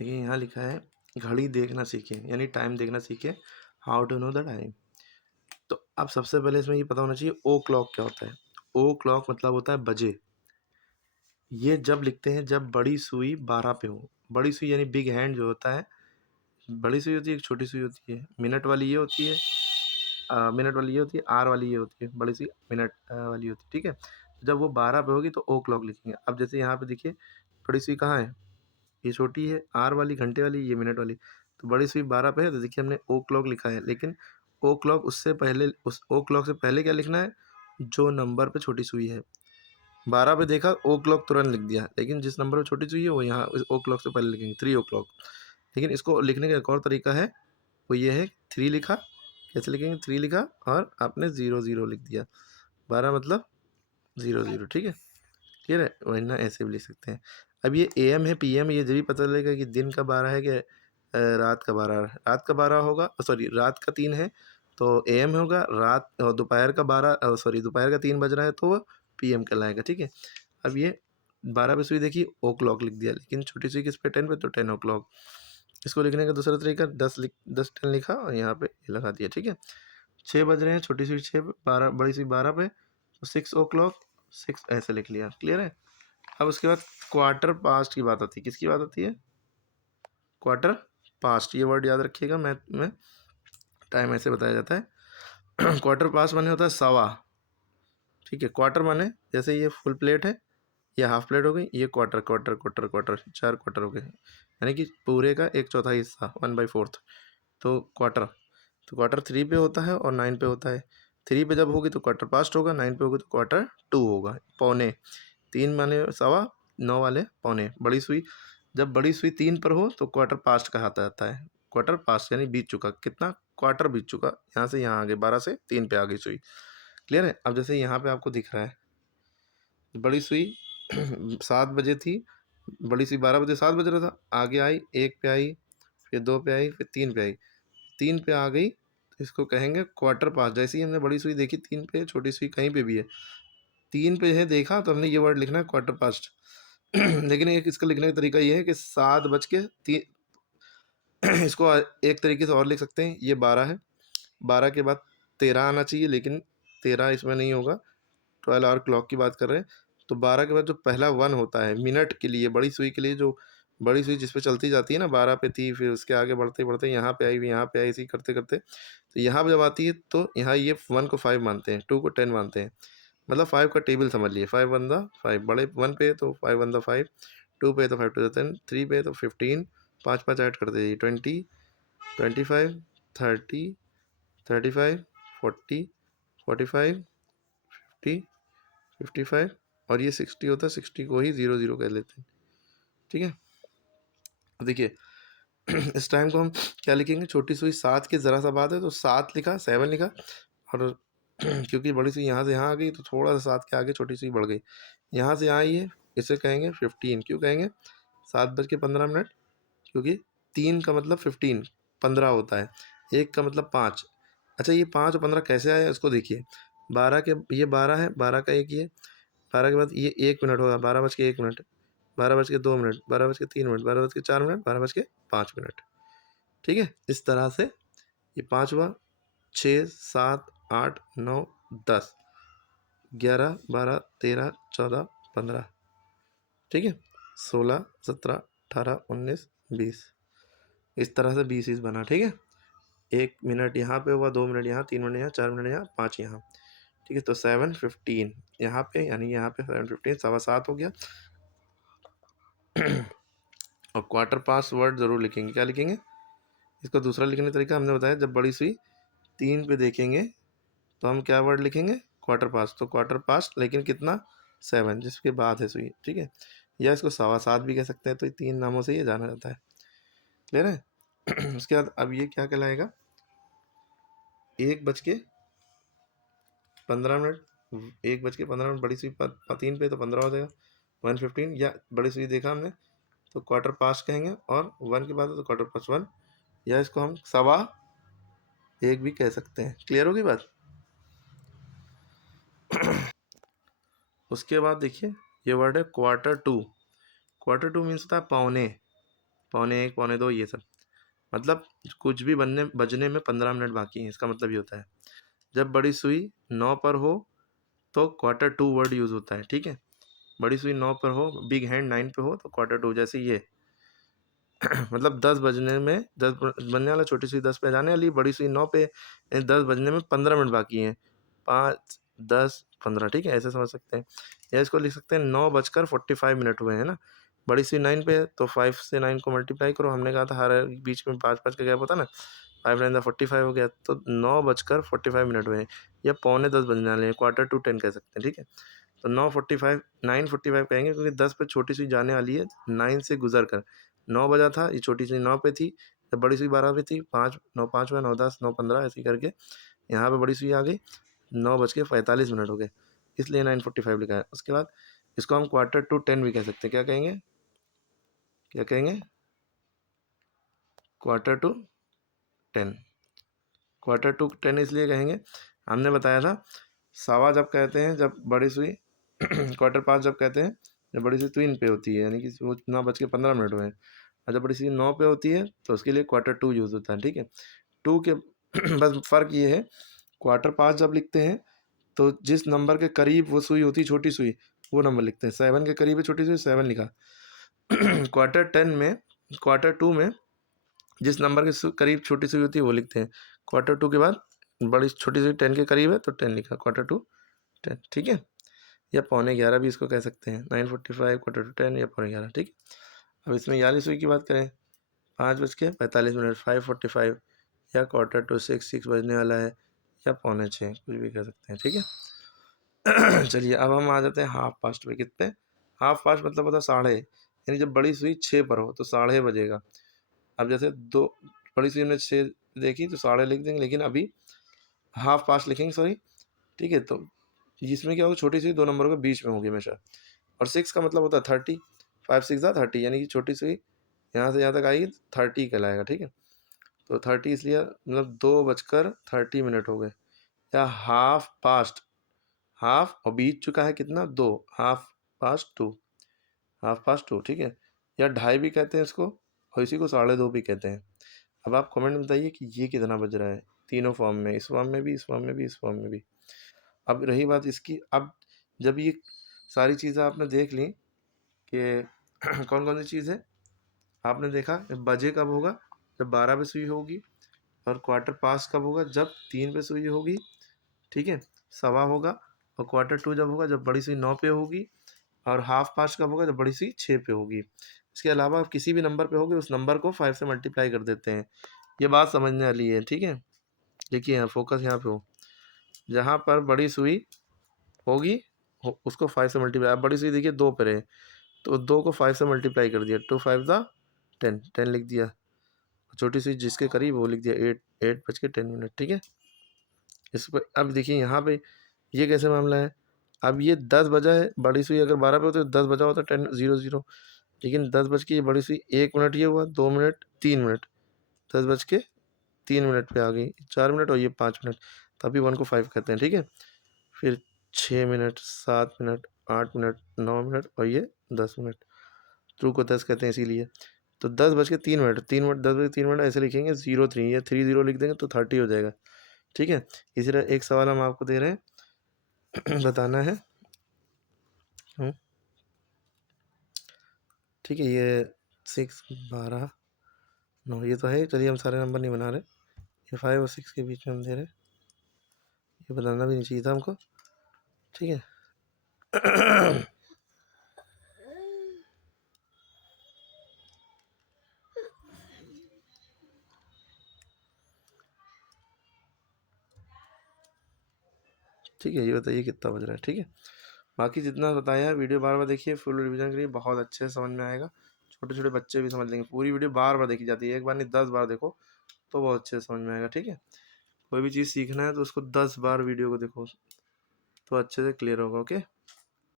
देखिए यहाँ लिखा है घड़ी देखना सीखें, यानी टाइम देखना सीखें, how to know the time. तो अब सबसे पहले इसमें ये पता होना चाहिए ओ क्लॉक क्या होता है। ओ क्लॉक मतलब होता है बजे। ये जब लिखते हैं जब बड़ी सुई 12 पे हो। बड़ी सुई यानी बिग हैंड जो होता है, बड़ी सुई होती है, एक छोटी सुई होती है। मिनट वाली ये होती है, मिनट वाली ये होती है, आर वाली ये होती है, बड़ी सुई मिनट वाली होती है, ठीक है। जब वो 12 पे होगी तो ओ क्लॉक लिखेंगे। अब जैसे यहाँ पे देखिए बड़ी सुई कहाँ है, ये छोटी है, आर वाली घंटे वाली, ये मिनट वाली। तो बड़ी सुई 12 पे है तो देखिए हमने ओ क्लॉक लिखा है, लेकिन ओ क्लॉक उससे पहले, उस ओ क्लॉक से पहले क्या लिखना है, जो नंबर पे छोटी सुई है। 12 पे देखा ओ क्लॉक तुरंत लिख दिया, लेकिन जिस नंबर पे छोटी सुई है वो यहाँ ओ क्लॉक से पहले लिखेंगे, 3 ओ क्लॉक। लेकिन इसको लिखने का एक और तरीका है, वो ये है 3 लिखा, कैसे लिखेंगे, 3 लिखा और आपने 0 0 लिख दिया, 12 मतलब 0 0, ठीक है। क्लियर है, वरना ऐसे भी लिख सकते हैं। अब ये एम है पी एम, ये जब भी पता चलेगा कि दिन का 12 है कि रात का 12, रात का 12 होगा, सॉरी रात का 3 है तो एम होगा, रात दोपहर का 12, सॉरी दोपहर का 3 बज रहा है तो वो पी एम कहलाएगा, ठीक है। अब ये 12 पे सुई देखी, ओ क्लॉक लिख दिया, लेकिन छोटी सुई किस पे, 10 पे, तो 10 ओ क्लॉक। इसको लिखने का दूसरा तरीका 10 10 लिखा और यहाँ पे लगा दिया, ठीक है। 6 बज रहे हैं, छोटी सुई 6 पे, 12 बड़ी सुई 12 पे, तो 6 ओ क्लॉक, 6 ऐसे लिख लिया, क्लियर है। अब उसके बाद क्वार्टर पास्ट की बात आती है, किसकी बात आती है, क्वार्टर पास्ट, ये वर्ड याद रखिएगा, मैथ में टाइम ऐसे बताया जाता है। क्वार्टर पास्ट माने होता है सवा, ठीक है। क्वार्टर माने जैसे ये फुल प्लेट है, ये हाफ प्लेट हो गई, ये quarter quarter quarter quarter, 4 quarter हो गए, यानी कि पूरे का 1/4 हिस्सा, 1/4, तो क्वार्टर। तो क्वार्टर 3 पे होता है और 9 पे होता है। 3 पे जब होगी तो क्वार्टर पास्ट होगा, 9 पे होगी तो क्वार्टर 2 होगा, पौने। 3 माने सवा, 9 वाले पौने। बड़ी सुई, जब बड़ी सुई 3 पर हो तो क्वार्टर पास्ट कहा जाता है। क्वार्टर पास्ट यानी बीत चुका, कितना, क्वार्टर बीत चुका, यहाँ से यहाँ आ गए, 12 से 3 पे आ गई सुई, क्लियर है। अब जैसे यहाँ पे आपको दिख रहा है बड़ी सुई 7 बजे थी, बड़ी सुई 12 बजे 7 बज रहा था, आगे आई, 1 पे आई, फिर 2 पे आई, फिर 3 पे आई, 3 पे आ गई तो इसको कहेंगे क्वार्टर पास्ट। जैसे ही हमने बड़ी सुई देखी 3 पे, छोटी सुई कहीं पे भी है, 3 पे है देखा तो हमने ये वर्ड लिखना है क्वार्टर पास्ट। लेकिन एक इसका लिखने का तरीका ये है कि 7 बज के इसको एक तरीके से और लिख सकते हैं, ये 12 है, 12 के बाद 13 आना चाहिए, लेकिन 13 इसमें नहीं होगा, 12 आवर क्लॉक की बात कर रहे हैं। तो 12 के बाद जो पहला 1 होता है मिनट के लिए, बड़ी सुई के लिए, जो बड़ी सुई जिस पे चलती जाती है ना, 12 पे थी, फिर उसके आगे बढ़ते बढ़ते यहाँ पे आई, फिर यहाँ पे आई, इसी करते करते तो यहाँ पे जब आती है तो यहाँ ये 1 को 5 मानते हैं, 2 को 10 मानते हैं, मतलब 5 का टेबल समझ लिए, 5 1 द 5, बड़े 1 पे तो 5 1 द 5, 2 पे तो 5 2 द 10, 3 पे तो 15, 5 5 ऐड करते जाइए, 20 25 30 35 40 45 50 55, और ये 60 होता है, 60 को ही 0 0 कह लेते हैं, ठीक है। तो देखिए इस टाइम को हम क्या लिखेंगे, छोटी सुई 7 के ज़रा सा बाद है तो 7 लिखा, 7 लिखा, और क्योंकि बड़ी सुई यहाँ से यहाँ आ गई तो थोड़ा सा 7 के आगे छोटी सुई बढ़ गई, यहाँ से यहाँ आई है, इसे कहेंगे 15। क्यों कहेंगे, 7:15, क्योंकि 3 का मतलब 15, 15 होता है, 1 का मतलब 5। अच्छा ये 5 और 15 कैसे आया इसको देखिए, 12 के, ये 12 है, 12 का 1 ये, 12 के बाद ये 1 मिनट होगा, 12:01, 12:02, 12:03, 12:04, 12:05, ठीक है। इस तरह से ये 5 हुआ, 6 7 8 9 10 11 12 13 14 15, ठीक है, 16 17 18 19 20, इस तरह से 20 बना, ठीक है। 1 मिनट यहाँ पे हुआ, 2 मिनट यहाँ, 3 मिनट यहाँ, 4 मिनट यहाँ, 5 यहाँ, ठीक है। तो 7:15 यहाँ पे, यानी यहाँ पे 7:15, 7:15 हो गया। और क्वार्टर पास वर्ड ज़रूर लिखेंगे, क्या लिखेंगे, इसका दूसरा लिखने का तरीका हमने बताया, जब बड़ी सुई 3 पे देखेंगे तो हम क्या वर्ड लिखेंगे, क्वार्टर पास्ट। तो क्वार्टर पास्ट, लेकिन कितना, 7, जिसके बाद है सुई, ठीक है। या इसको 7:15 भी कह सकते हैं, तो ये 3 नामों से ये जाना जाता है, क्लियर है। उसके बाद अब ये क्या कहलाएगा, 1:15, 1:15, बड़ी सुई 3 पे तो 15 हो जाएगा, 1:15, या बड़ी सुई देखा हमने तो क्वार्टर पास्ट कहेंगे, और 1 के बाद है तो क्वार्टर पास्ट 1, या इसको हम 1:15 भी कह सकते हैं, क्लियर होगी बात। उसके बाद देखिए ये वर्ड है quarter to. Quarter to means होता है पौने, पौने 1, पौने 2 ये सब। मतलब कुछ भी बजने में 15 मिनट बाकी हैं, इसका मतलब ये होता है। जब बड़ी सुई 9 पर हो तो Q2 वर्ड यूज़ होता है, ठीक है। बड़ी सुई 9 पर हो, बिग हैंड 9 पे हो तो Q2, जैसे ये मतलब 10 बजने में 10 बनने वाला, छोटी सुई 10 पे जाने वाली, बड़ी सुई 9 पे, 10 बजने में 15 मिनट बाकी हैं। 5, 10, 15, ठीक है, ऐसे समझ सकते हैं। या इसको लिख सकते हैं 9:45 हुए हैं ना। बड़ी सुई 9 पे है तो 5 से 9 को मल्टीप्लाई करो। हमने कहा था हर बीच में 5-5 का गैप होता है ना, 5 9 45 हो गया, तो 9:45 हुए हैं, या पौने 10 बजने वाले हैं, Q2 कह सकते हैं, ठीक है। तो 9:45 कहेंगे क्योंकि 10 पे छोटी सुई जाने वाली है 9 से गुजर कर। 9 बजा था, ये छोटी सुई 9 पे थी, जब बड़ी सुई 12 पे थी, 5 9 5 हुआ, 9 10 9 15 ऐसे ही करके यहाँ पे बड़ी सुई आ गई, 9:45 हो गए, इसलिए 9:45 लिखा है। उसके बाद इसको हम Q2 भी कह सकते हैं। क्या कहेंगे, क्या कहेंगे, Q2 Q2 इसलिए कहेंगे, हमने बताया था सवा जब कहते हैं जब बड़ी सुई Q5 जब कहते हैं जब बड़ी सुई 3 पे होती है, यानी कि वो 9:15 हुए हैं। और जब बड़ी सुई 9 पे होती है तो उसके लिए Q2 यूज़ होता है, ठीक है। 2 के बस फ़र्क ये है, Q5 जब लिखते हैं तो जिस नंबर के करीब वो सुई होती है, छोटी सुई, वो नंबर लिखते हैं। 7 के करीब है छोटी सुई, 7 लिखा। Q2 में जिस नंबर के करीब छोटी सुई होती है वो लिखते हैं। Q2 के बाद बड़ी छोटी सुई 10 के करीब है तो 10 लिखा, Q2 10, ठीक है। या पौने 11 भी इसको कह सकते हैं, 9:45 Q2 या पौने 11, ठीक है। अब इसमें 41 सुई की बात करें, 5:45 5:45, या Q2 6 बजने वाला है, या पौने 6, कुछ भी कह सकते हैं, ठीक है। चलिए अब हम आ जाते हैं हाफ पास्ट पे। कितने, हाफ पास्ट मतलब होता है साढ़े, यानी जब बड़ी सुई 6 पर हो तो साढ़े बजेगा। अब जैसे दो बड़ी सुई हमने 6 देखी तो साढ़े लिख देंगे, लेकिन अभी हाफ पास्ट लिखेंगे, सॉरी, ठीक है। तो इसमें क्या होगा, छोटी सुई 2 नंबरों के बीच में होगी हमेशा, और 6 का मतलब होता है 30, 5 6 30, यानी कि छोटी सुई यहाँ से यहाँ तक आएगी 30 कहलाएगा, ठीक है। तो 30 इसलिए मतलब 2:30 हो गए, या हाफ पास्ट, हाफ और बीत चुका है कितना, 2, हाफ पास्ट टू, ठीक है। या ढाई भी कहते हैं इसको, और इसी को 2:30 भी कहते हैं। अब आप कमेंट में बताइए कि ये कितना बज रहा है, तीनों फॉर्म में, इस फॉर्म में भी, इस फॉर्म में भी, इस फॉर्म में भी। अब रही बात इसकी, अब जब ये सारी चीज़ें आपने देख ली कि कौन कौन सी चीज़ है, आपने देखा बजे कब होगा, जब 12 पे सुई होगी, और Q पास कब होगा, जब 3 पे सुई होगी, ठीक है, सवा होगा। और Q2 जब होगा जब बड़ी सुई 9 पे होगी, और हाफ पास्ट कब होगा, जब बड़ी सुई 6 पे होगी। इसके अलावा आप किसी भी नंबर पे होगे उस नंबर को 5 से मल्टीप्लाई कर देते हैं। ये बात समझने वाली है, ठीक है। देखिए यहाँ फोकस यहाँ पे हो, जहाँ पर बड़ी सुई होगी उसको 5 से मल्टीप्लाई, अब बड़ी सुई देखिए 2 पर है तो 2 को 5 से मल्टीप्लाई कर दिया, 2 5 10, 10 लिख दिया। छोटी सी जिसके करीब वो लिख दिया 8:10, ठीक है। इस पर अब देखिए यहाँ पे ये कैसे मामला है, अब ये 10 बजा है, बड़ी सुई अगर 12 पे होती तो 10 बजा होता 10:00, लेकिन 10 बज के ये बड़ी सुई 1 मिनट ये हुआ, 2 मिनट, 3 मिनट, 10:03 पे आ गई, 4 मिनट और ये 5 मिनट, तभी 1 को 5 कहते हैं, ठीक है। फिर 6 मिनट, 7 मिनट, 8 मिनट, 9 मिनट और ये 10 मिनट, ट्रू को 10 कहते हैं इसीलिए। तो 10:03, 10:03 ऐसे लिखेंगे, 03 या 30 लिख देंगे तो 30 हो जाएगा, ठीक है। इसी तरह एक सवाल हम आपको दे रहे हैं बताना है, ठीक है। ये 6 12 9 ये तो है, चलिए हम सारे नंबर नहीं बना रहे, ये 5 और 6 के बीच में हम दे रहे हैं, ये बताना भी नहीं चाहिए था हमको, ठीक है। ठीक है, ये बताइए कितना बज रहा है, ठीक है। बाकी जितना बताया है वीडियो बार बार देखिए, फुल रिवीजन करिए, बहुत अच्छे से समझ में आएगा, छोटे छोटे बच्चे भी समझ लेंगे। पूरी वीडियो बार बार देखी जाती है, एक बार नहीं 10 बार देखो तो बहुत अच्छे से समझ में आएगा, ठीक है। कोई भी चीज़ सीखना है तो उसको 10 बार वीडियो को देखो तो अच्छे से क्लियर होगा, ओके।